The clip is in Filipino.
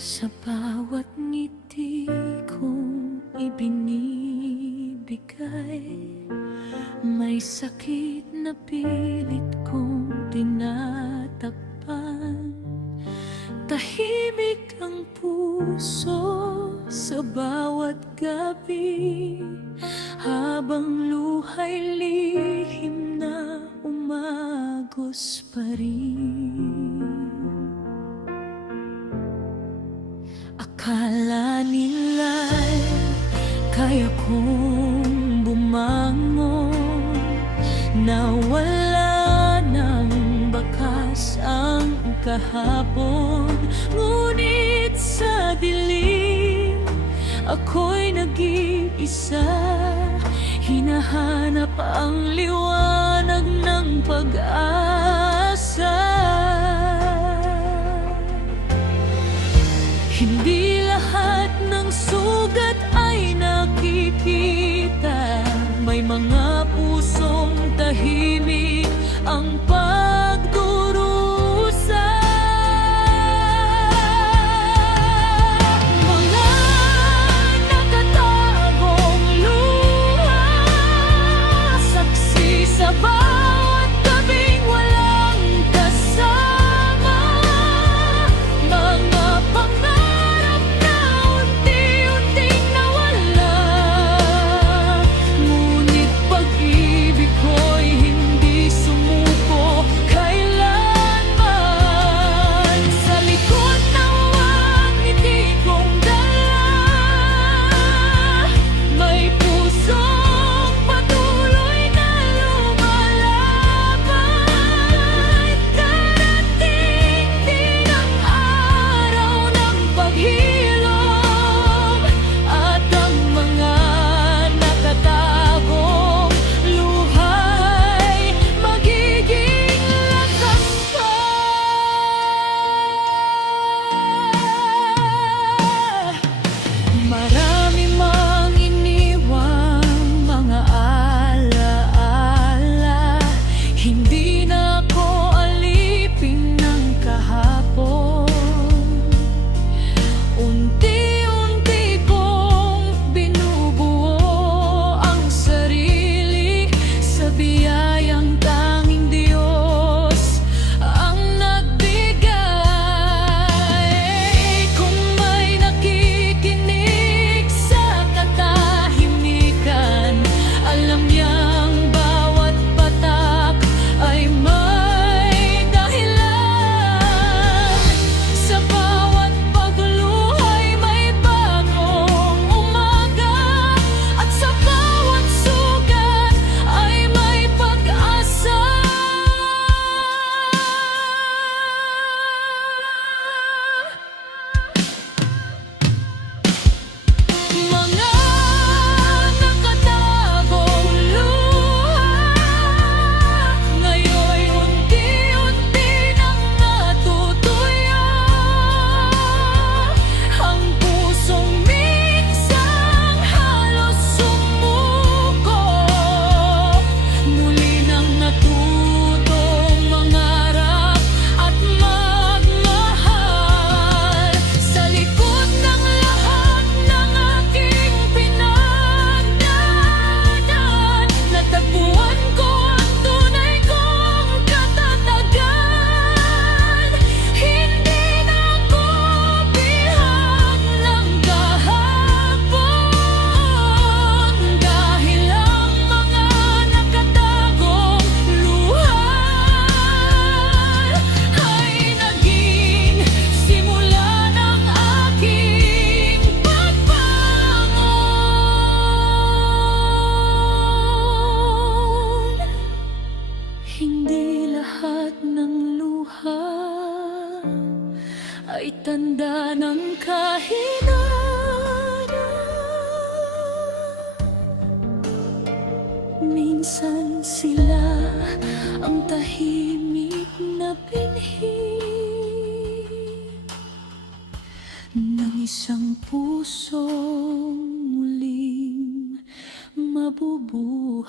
Sa bawat ngiti kong ibinibigay, may sakit na pilit kong tinatakpan. Tahimik ang puso sa bawat gabi, habang luha'y lihim na umagos pa rin. Akala nila'y kaya kong bumangon, na wala ng bakas ang kahapon. Ngunit sa dilim, ako'y nag-iisa, hinahanap ang liwanag ng pag-asa. Hindi lahat ng sugat ay nakikita, may mga pusong tahimik ang pagdurusa. Mga nakatagong luha, saksi sa bawat gabing walang kasama. Mga pangarap na unti-unting nawala, ngunit pag-ibig ko'y hindi sumuko kailanman. Sa likod ng mga ngiti kong dala, may pusong patuloy na lumalaban. Darating din ang araw ng paghilom, at ang mga nakatagong luha'y magiging lakas pa. Marami mang iniwang mga alaala, hindi na ako alipin ng kahapon. Unti-unti kong binubuo ang sarili sa biyayang tanging Diyos ang nagbigay. Kung may nakikinig sa katahimikan, alam niyang bawat patak ay may dahilan. Sa bawat pagluhay may bagong umaga, at sa bawat sugat ay may pag-asa. Mga nakatagong luha, ngayon'y unti-unti nang natutuyo. Ang pusong minsang halos sumuko, muli nang natutong mangarap at magmahal. Sa likod ng lahat ng aking pinagdaanan, natagpuan ko ang tunay kong katatagan. Hindi na ako bihag ng kahapon, dahil ang mga nakatagong luha ay naging simula ng aking pagbangon. Hindi lahat ng luha ay tanda ng kahinaan. Minsan sila ang tahimik na binhi ng isang pusong muling mabubuhay.